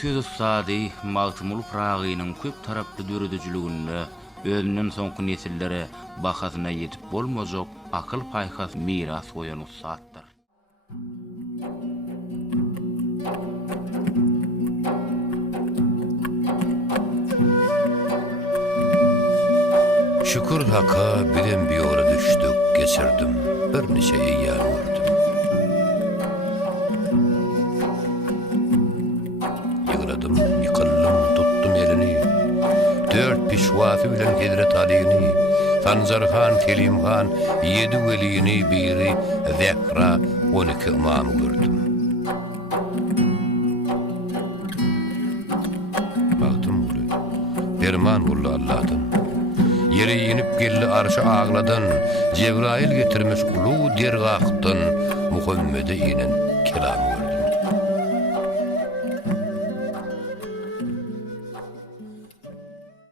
söz sady Magtymul Pragynyň köp taraply döredijliginde özünden soňky nesillere bahasyna ýetip bolmajak akyl paýhas miras goýan ustaddyr. Şükür Hak'a bilen bir yola düştük, geçirdim, bir neçe ýan gördüm. Ýygradım, ýykyldım, tuttum elini, 4 pişwasy bilen Hezret Ali'ni, Sanjarhan, Selimhan, 7 welini, biri Zehra, 12 imamy gördüm. Baktım bulu, derman buldu Allah'tan. Yere inip geldi arşa ağladan, Cebrail getirmiş ulu dergaqtan, Muhammed'e inen kelam gördüm.